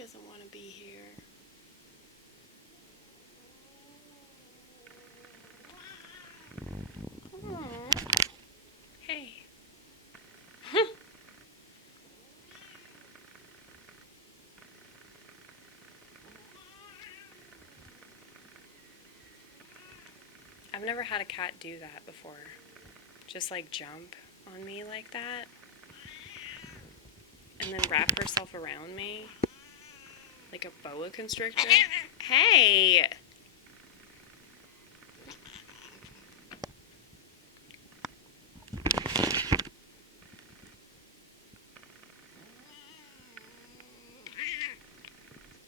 doesn't want to be here. Aww. Hey. I've never had a cat do that before. Just like jump on me like that. And then wrap herself around me. Like a boa constrictor. Hey!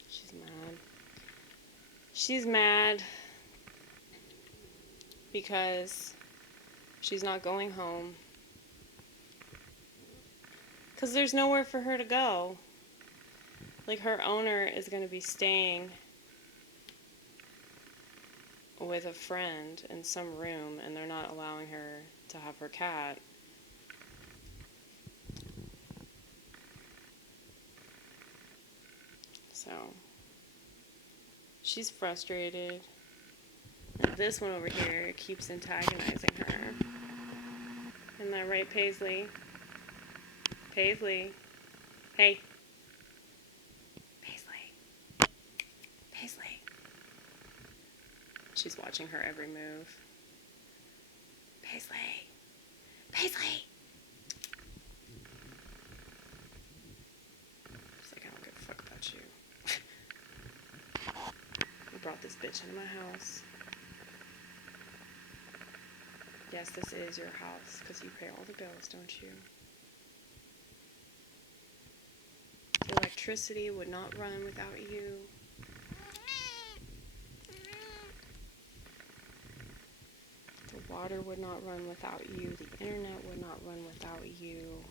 She's mad. She's mad because she's not going home. Because there's nowhere for her to go. Like, her owner is going to be staying with a friend in some room, and they're not allowing her to have her cat. So, she's frustrated. And this one over here keeps antagonizing her. Isn't that right, Paisley? Paisley. Hey. Paisley. Paisley. She's watching her every move. Paisley. Paisley. She's like, I don't give a fuck about you. You brought this bitch into my house. Yes, this is your house, because you pay all the bills, don't you? The electricity would not run without you. The water would not run without you. The internet would not run without you.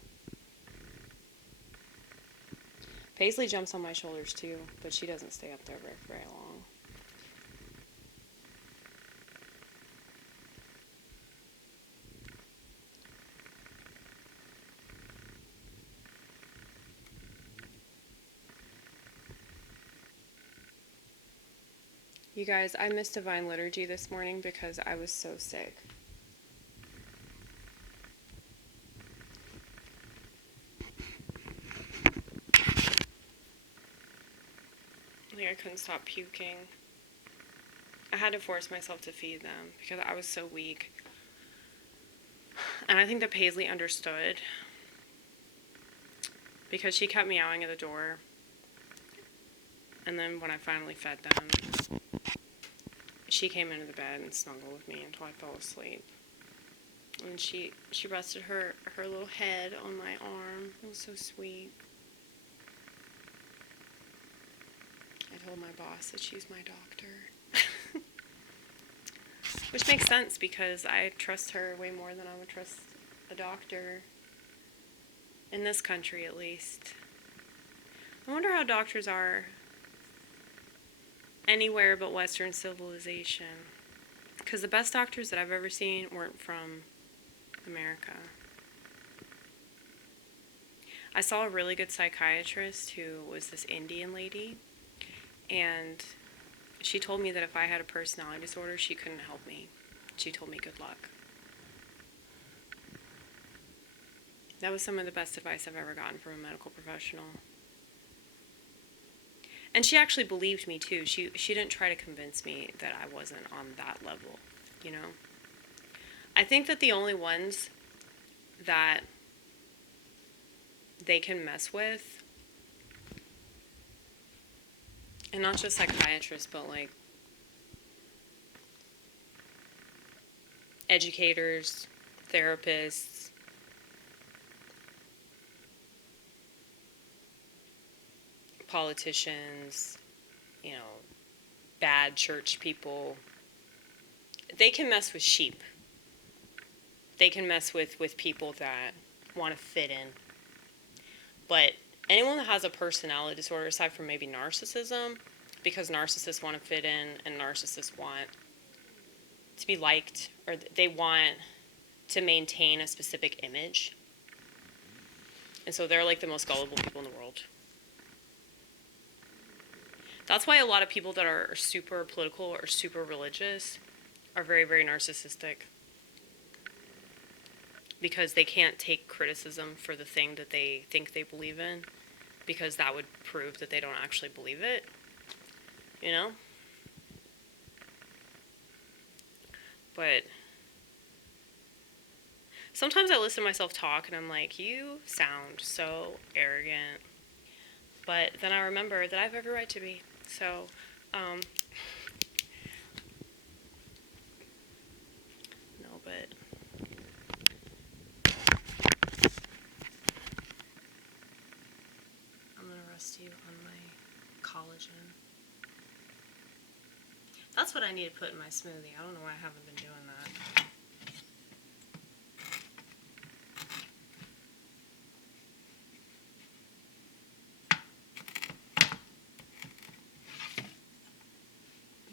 Paisley jumps on my shoulders too, but she doesn't stay up there very long. You guys, I missed Divine Liturgy this morning because I was so sick. Like, I couldn't stop puking. I had to force myself to feed them because I was so weak. And I think that Paisley understood because she kept meowing at the door. And then when I finally fed them, she came into the bed and snuggled with me until I fell asleep. And she rested her little head on my arm. It was so sweet. I told my boss that she's my doctor. Which makes sense because I trust her way more than I would trust a doctor. In this country, at least. I wonder how doctors are anywhere but Western civilization. Because the best doctors that I've ever seen weren't from America. I saw a really good psychiatrist who was this Indian lady, and she told me that if I had a personality disorder, she couldn't help me. She told me good luck. That was some of the best advice I've ever gotten from a medical professional. And she actually believed me too. She didn't try to convince me that I wasn't on that level, you know? I think that the only ones that they can mess with, and not just psychiatrists, but like educators, therapists, politicians, you know, bad church people, they can mess with sheep. They can mess with people that want to fit in. But anyone that has a personality disorder, aside from maybe narcissism, because narcissists want to fit in and narcissists want to be liked, or they want to maintain a specific image. And so they're like the most gullible people in the world. That's why a lot of people that are super political or super religious are very, very narcissistic. Because they can't take criticism for the thing that they think they believe in, because that would prove that they don't actually believe it, you know? But sometimes I listen to myself talk and I'm like, you sound so arrogant. But then I remember that I have every right to be. So, no, but I'm going to rest you on my collagen. That's what I need to put in my smoothie. I don't know why I haven't been doing that.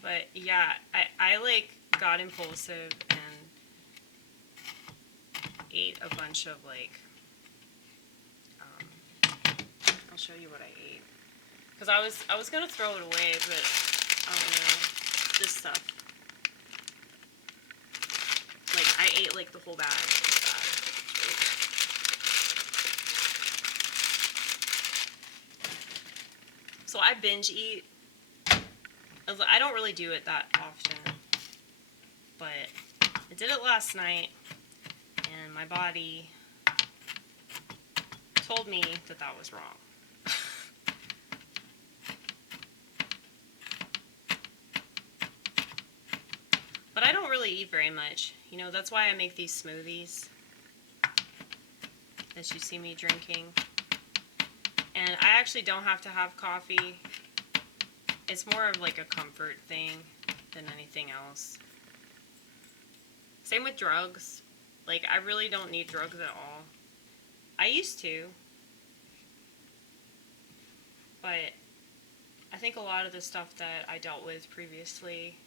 But yeah, I like got impulsive and ate a bunch of like, I'll show you what I ate. Because I was gonna throw it away, but I don't know, this stuff. Like I ate like the whole bag. So I binge eat. I don't really do it that often, but I did it last night, and my body told me that that was wrong. But I don't really eat very much. You know, that's why I make these smoothies that you see me drinking. And I actually don't have to have coffee. It's more of like a comfort thing than anything else. Same with drugs. Like, I really don't need drugs at all. I used to. But I think a lot of the stuff that I dealt with previously,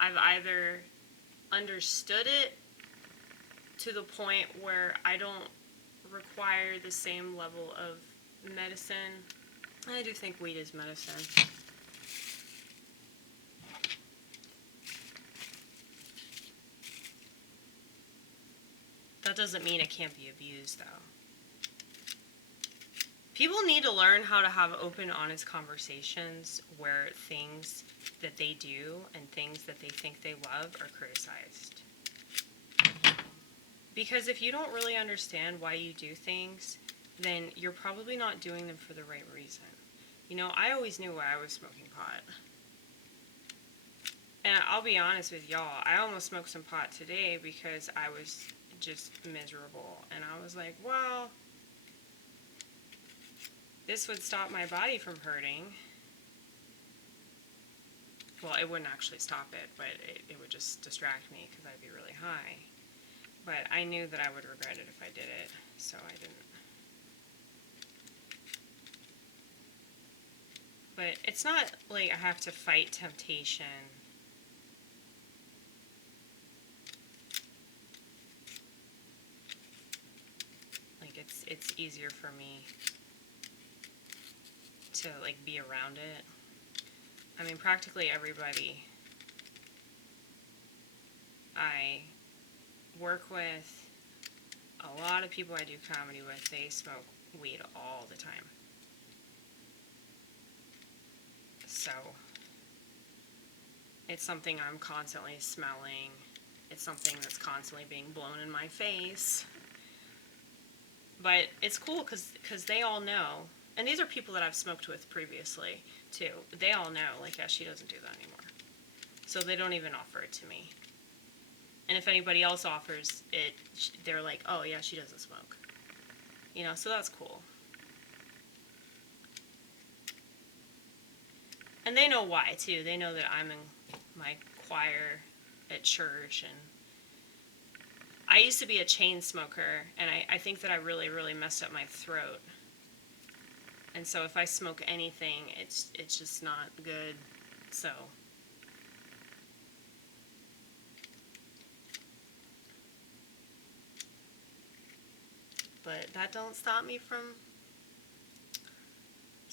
I've either understood it to the point where I don't require the same level of medicine. I do think weed is medicine. That doesn't mean it can't be abused, though. People need to learn how to have open, honest conversations where things that they do and things that they think they love are criticized. Because if you don't really understand why you do things, then you're probably not doing them for the right reason. You know, I always knew why I was smoking pot. And I'll be honest with y'all, I almost smoked some pot today because I was just miserable. And I was like, well, this would stop my body from hurting. Well, it wouldn't actually stop it, but it would just distract me because I'd be really high. But I knew that I would regret it if I did it, so I didn't. But it's not like I have to fight temptation. Like, it's easier for me to, like, be around it. I mean, practically everybody I work with, a lot of people I do comedy with, they smoke weed all the time. So, it's something I'm constantly smelling. It's something that's constantly being blown in my face. But it's cool because they all know. And these are people that I've smoked with previously, too. They all know, like, yeah, she doesn't do that anymore. So they don't even offer it to me. And if anybody else offers it, they're like, oh, yeah, she doesn't smoke. You know, so that's cool. And they know why, too. They know that I'm in my choir at church, and I used to be a chain smoker, and I think that I really, really messed up my throat. And so if I smoke anything, it's just not good. So but that don't stop me from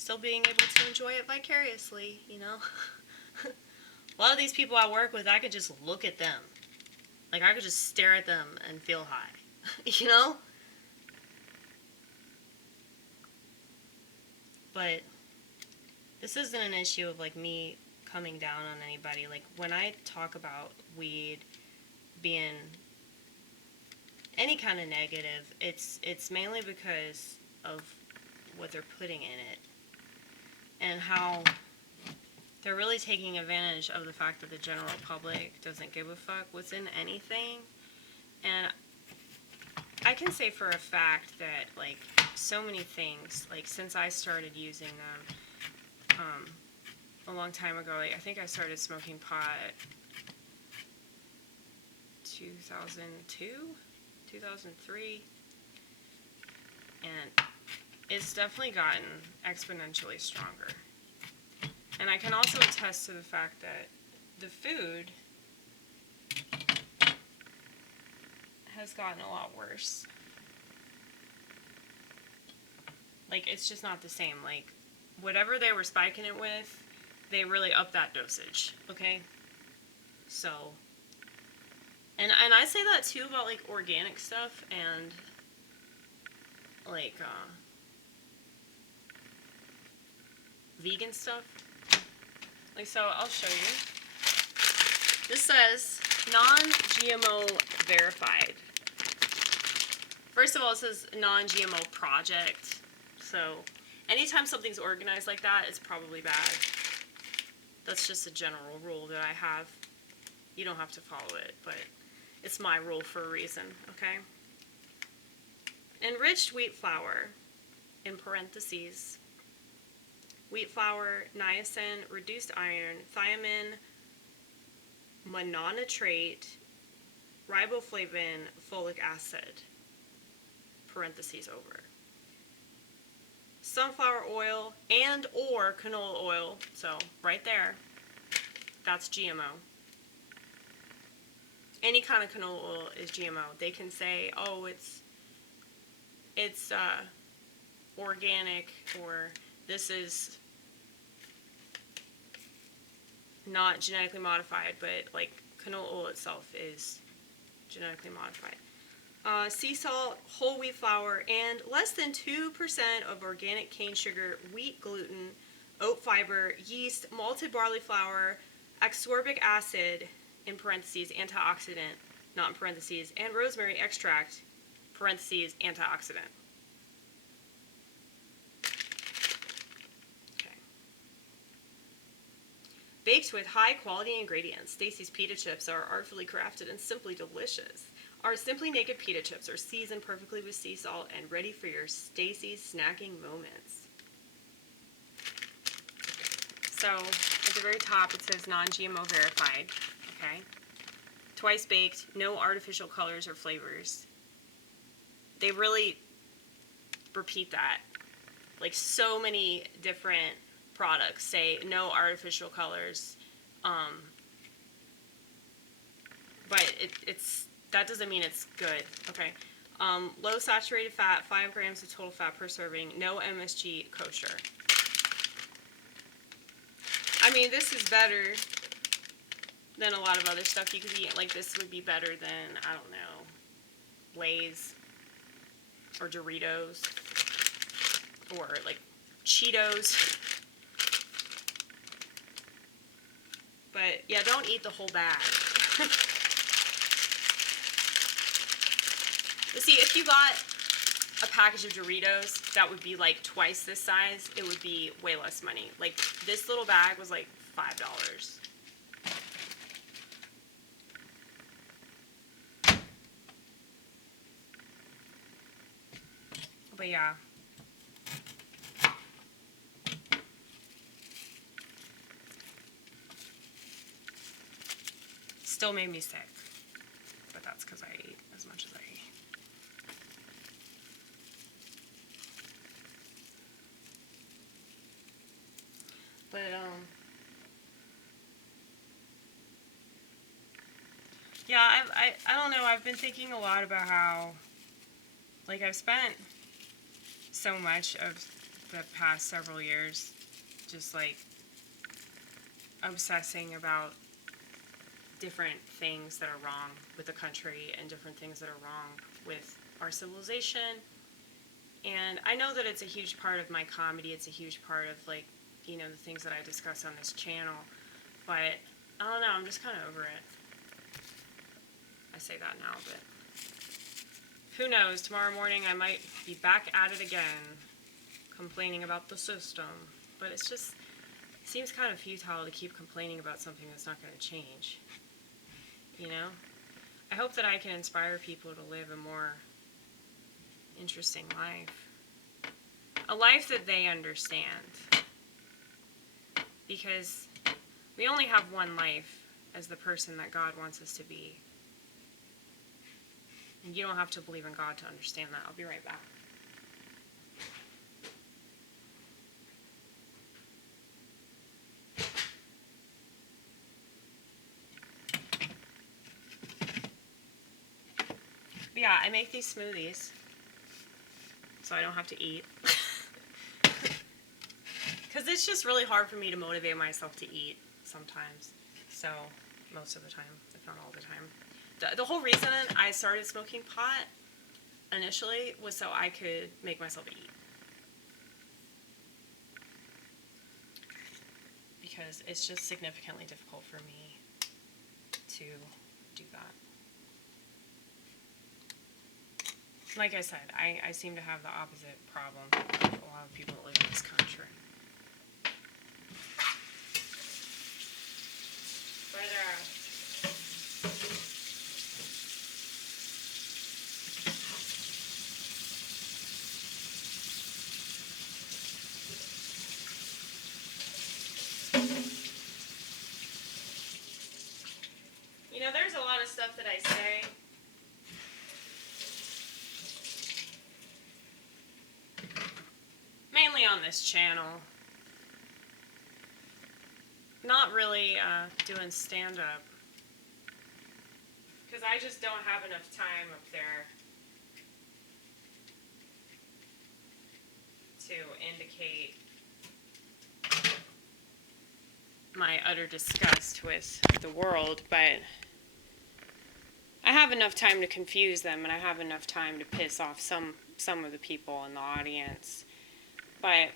still being able to enjoy it vicariously, you know? A lot of these people I work with, I could just look at them. Like, I could just stare at them and feel high, you know? But this isn't an issue of, like, me coming down on anybody. Like, when I talk about weed being any kind of negative, it's mainly because of what they're putting in it and how they're really taking advantage of the fact that the general public doesn't give a fuck what's in anything. And I can say for a fact that, like, so many things, like, since I started using them a long time ago, like, I think I started smoking pot 2002, 2003, and it's definitely gotten exponentially stronger. And I can also attest to the fact that the food has gotten a lot worse. Like, it's just not the same. Like, whatever they were spiking it with, they really upped that dosage, okay? So, and I say that too about, like, organic stuff and, like, vegan stuff. Like, so I'll show you. This says non-GMO verified. First of all, it says non-GMO project. So anytime something's organized like that, it's probably bad. That's just a general rule that I have. You don't have to follow it, but it's my rule for a reason, okay? Enriched wheat flour, in parentheses, wheat flour, niacin, reduced iron, thiamine, mononitrate, riboflavin, folic acid, parentheses over. Sunflower oil and or canola oil, so right there, that's GMO. Any kind of canola oil is GMO. They can say, oh, it's organic, or this is not genetically modified, but like canola oil itself is genetically modified. Sea salt, whole wheat flour, and less than 2% of organic cane sugar, wheat gluten, oat fiber, yeast, malted barley flour, ascorbic acid, in parentheses, antioxidant, not in parentheses, and rosemary extract, parentheses, antioxidant. Okay. Baked with high-quality ingredients, Stacy's pita chips are artfully crafted and simply delicious. Our Simply Naked pita chips are seasoned perfectly with sea salt and ready for your Stacy's snacking moments. So, at the very top, it says non-GMO verified, okay? Twice baked, no artificial colors or flavors. They really repeat that. Like, so many different products say no artificial colors, but it's that doesn't mean it's good, okay? Low saturated fat, 5 grams of total fat per serving, no MSG, kosher. I mean, this is better than a lot of other stuff you could eat. Like, this would be better than, I don't know, Lay's or Doritos or, like, Cheetos. But, yeah, don't eat the whole bag. But see, if you got a package of Doritos that would be like twice this size, it would be way less money. Like, this little bag was like $5. But yeah. Still made me sick. But that's because I ate as much as I ate. But, yeah, I don't know, I've been thinking a lot about how, like, I've spent so much of the past several years, just like obsessing about different things that are wrong with the country and different things that are wrong with our civilization. And I know that it's a huge part of my comedy. It's a huge part of, like, you know, the things that I discuss on this channel. But I don't know, I'm just kind of over it. I say that now, but who knows? Tomorrow morning I might be back at it again, complaining about the system. But it's just, it seems kind of futile to keep complaining about something that's not going to change. You know? I hope that I can inspire people to live a more interesting life. A life that they understand. Because we only have one life as the person that God wants us to be. And you don't have to believe in God to understand that. I'll be right back. But yeah, I make these smoothies so I don't have to eat. Because it's just really hard for me to motivate myself to eat sometimes. So, most of the time, if not all the time. The whole reason I started smoking pot initially was so I could make myself eat. Because it's just significantly difficult for me to do that. Like I said, I seem to have the opposite problem of a lot of people that live in this country. But, you know, there's a lot of stuff that I say mainly on this channel. Not really doing stand-up. Because I just don't have enough time up there to indicate my utter disgust with the world, but I have enough time to confuse them, and I have enough time to piss off some of the people in the audience. But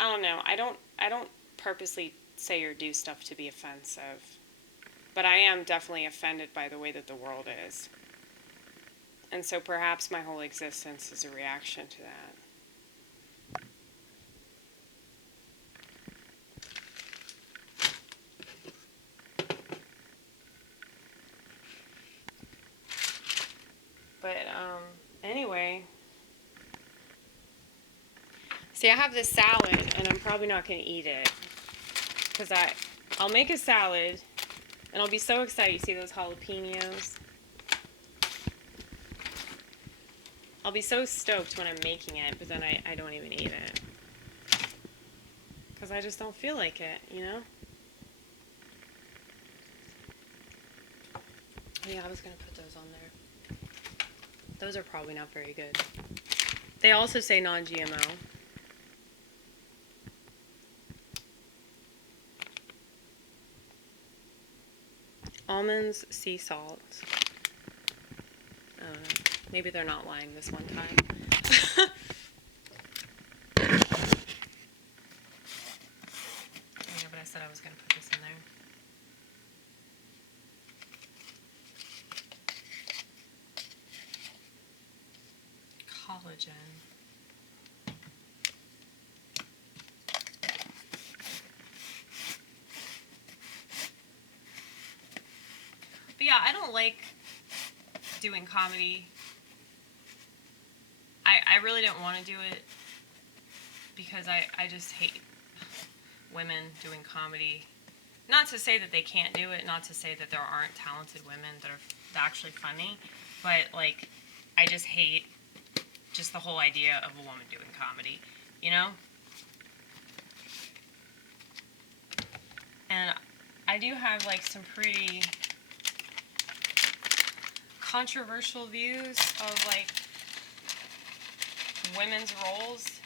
I don't know. I don't purposely say or do stuff to be offensive, but I am definitely offended by the way that the world is. And so perhaps my whole existence is a reaction to that. But anyway, see, I have this salad, and I'm probably not going to eat it, because I'll make a salad, and I'll be so excited. You see those jalapenos? I'll be so stoked when I'm making it, but then I don't even eat it, because I just don't feel like it, you know? Yeah, I was going to put those on there. Those are probably not very good. They also say non-GMO. Almonds, sea salt. I don't know. Maybe they're not lying this one time. Yeah, but I said I was going to put this in there. Collagen. But yeah, I don't like doing comedy. I really don't want to do it because I just hate women doing comedy. Not to say that they can't do it, not to say that there aren't talented women that are actually funny, but like I just hate just the whole idea of a woman doing comedy, you know? And I do have like some pretty controversial views of like women's roles,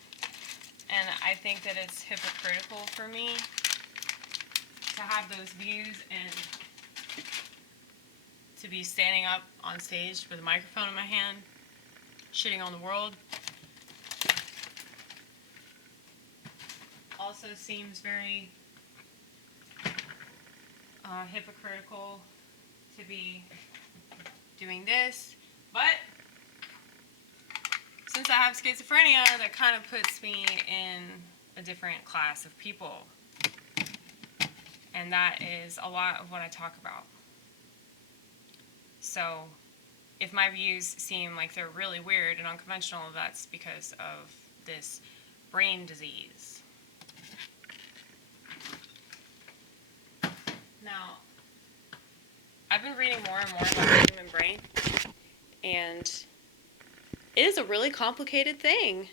and I think that it's hypocritical for me to have those views and to be standing up on stage with a microphone in my hand, shitting on the world. Also seems very hypocritical to be doing this, but since I have schizophrenia, that kind of puts me in a different class of people, and that is a lot of what I talk about. So if my views seem like they're really weird and unconventional, that's because of this brain disease. Now, I've been reading more and more about the human brain, and it is a really complicated thing.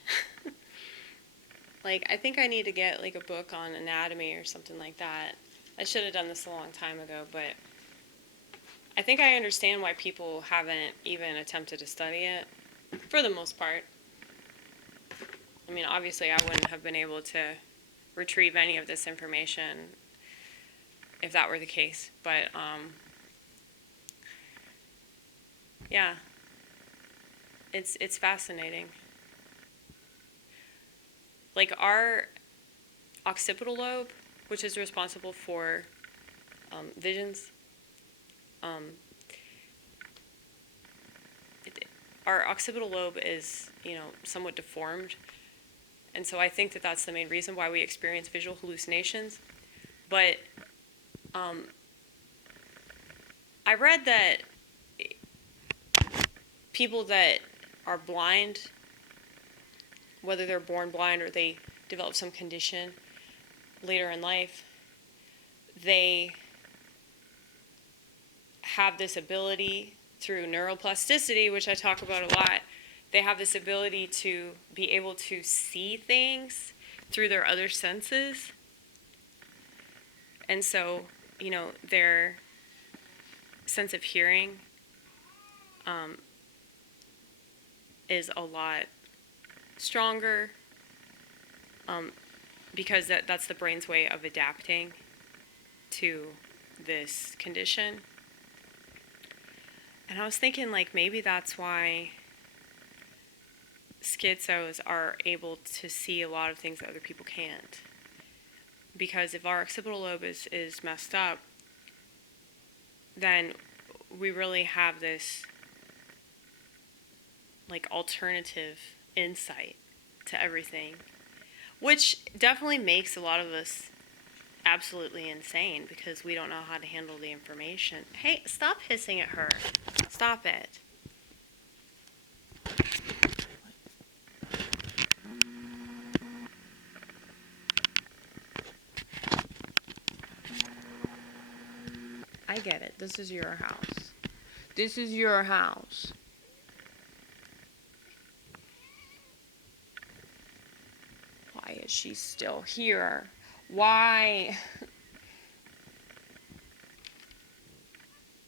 Like, I think I need to get, like, a book on anatomy or something like that. I should have done this a long time ago, but I think I understand why people haven't even attempted to study it, for the most part. I mean, obviously, I wouldn't have been able to retrieve any of this information if that were the case, but, yeah, it's fascinating. Like, our occipital lobe, which is responsible for visions, our occipital lobe is, somewhat deformed, and so I think that that's the main reason why we experience visual hallucinations. But I read that people that are blind, whether they're born blind or they develop some condition later in life, they have this ability through neuroplasticity, which I talk about a lot. They have this ability to be able to see things through their other senses. And so, their sense of hearing is a lot stronger because that's the brain's way of adapting to this condition. And I was thinking, like, maybe that's why schizos are able to see a lot of things that other people can't. Because if our occipital lobe is messed up, then we really have this, like, alternative insight to everything, which definitely makes a lot of us absolutely insane because we don't know how to handle the information. Hey, stop hissing at her. Stop it. I get it. This is your house. This is your house. Why is she still here? Why?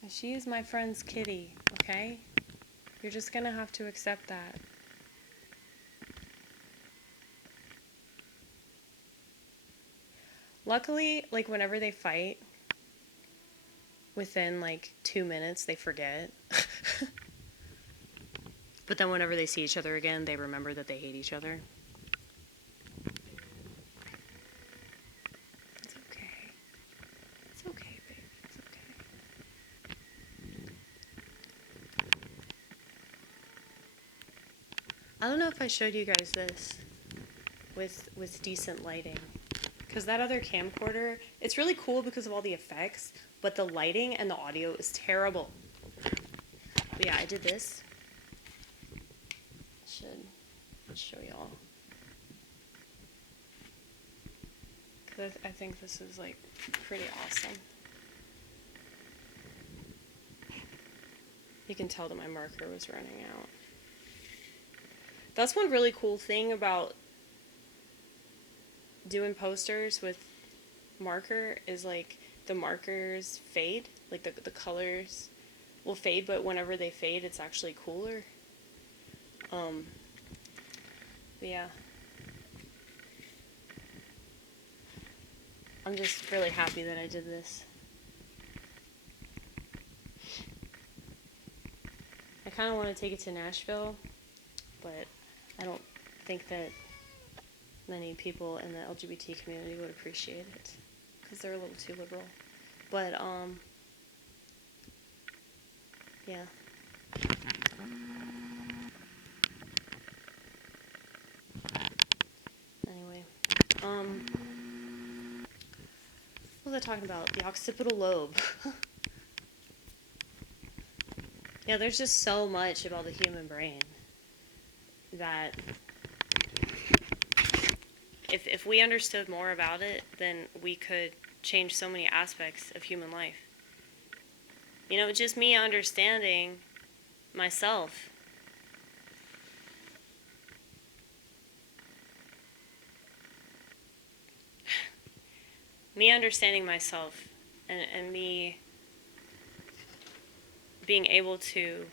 She is my friend's kitty, okay? You're just gonna have to accept that. Luckily, like, whenever they fight, within, like, 2 minutes, they forget. But then whenever they see each other again, they remember that they hate each other. It's okay. It's okay, baby. It's okay. I don't know if I showed you guys this with decent lighting. Because that other camcorder, it's really cool because of all the effects, but the lighting and the audio is terrible. But yeah, I did this. Should show y'all. Because I think this is, like, pretty awesome. You can tell that my marker was running out. That's one really cool thing about doing posters with marker is, like, the markers fade. Like, the colors will fade, but whenever they fade, it's actually cooler. But yeah. I'm just really happy that I did this. I kind of want to take it to Nashville, but I don't think that many people in the LGBT community would appreciate it because they're a little too liberal. But yeah. Anyway, what was I talking about? The occipital lobe. Yeah, there's just so much about the human brain that if we understood more about it, then we could change so many aspects of human life. You know, just me understanding myself. Me understanding myself and me being able to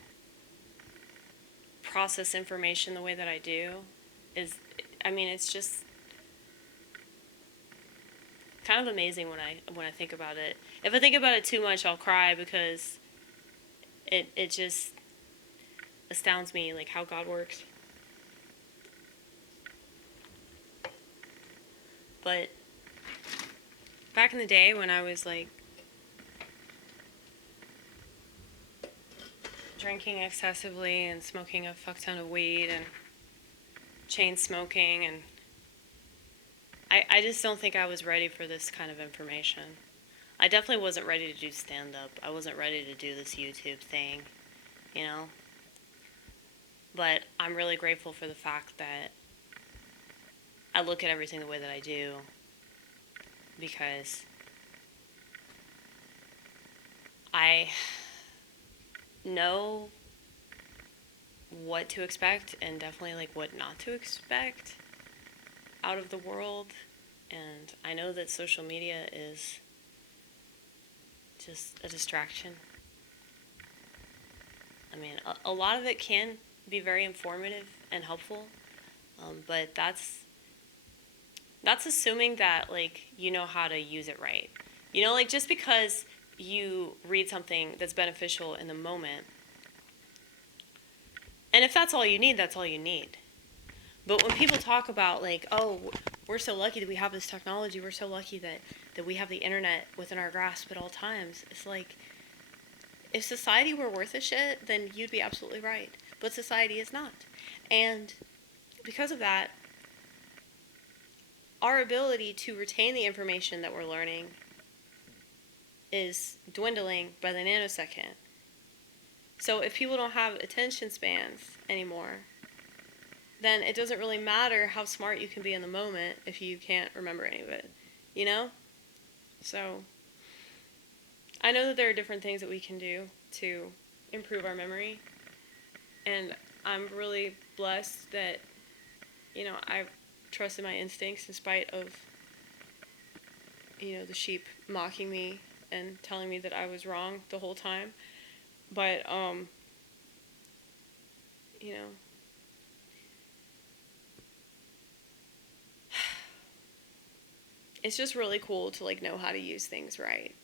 process information the way that I do is, I mean, it's just kind of amazing when I think about it. If I think about it too much, I'll cry because it just astounds me, like, how God works. But back in the day when I was, like, drinking excessively and smoking a fuck ton of weed and chain smoking, and I just don't think I was ready for this kind of information. I definitely wasn't ready to do stand-up. I wasn't ready to do this YouTube thing, you know? But I'm really grateful for the fact that I look at everything the way that I do, because I know what to expect and definitely like what not to expect out of the world. And I know that social media is just a distraction. I mean, a lot of it can be very informative and helpful, but that's assuming that, like, you know how to use it right. You know, like, just because you read something that's beneficial in the moment, and if that's all you need, that's all you need. But when people talk about, like, oh, we're so lucky that we have this technology, we're so lucky that we have the internet within our grasp at all times, it's like, if society were worth a shit, then you'd be absolutely right. But society is not. And because of that, our ability to retain the information that we're learning is dwindling by the nanosecond. So if people don't have attention spans anymore, then it doesn't really matter how smart you can be in the moment if you can't remember any of it, you know? So I know that there are different things that we can do to improve our memory, and I'm really blessed that, you know, I've trusted my instincts in spite of, you know, the sheep mocking me and telling me that I was wrong the whole time. But, you know, it's just really cool to, like, know how to use things right.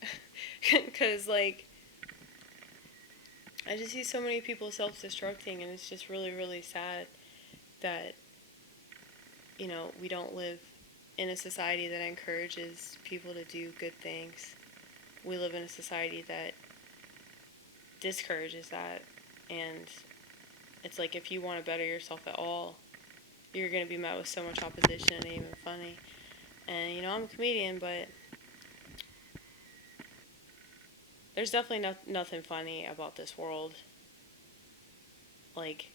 Because, like, I just see so many people self-destructing, and it's just really, really sad that, you know, we don't live in a society that encourages people to do good things. We live in a society that discourages that, and it's like, if you want to better yourself at all, you're going to be met with so much opposition. It ain't even funny. And, you know, I'm a comedian, but there's definitely nothing funny about this world. Like,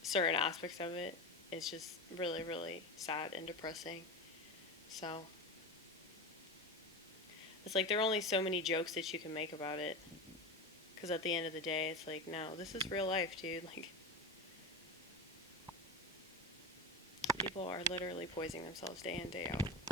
certain aspects of it is just really, really sad and depressing. So it's like, there are only so many jokes that you can make about it, because at the end of the day, it's like, no, this is real life, dude. Like, people are literally poisoning themselves day in, day out.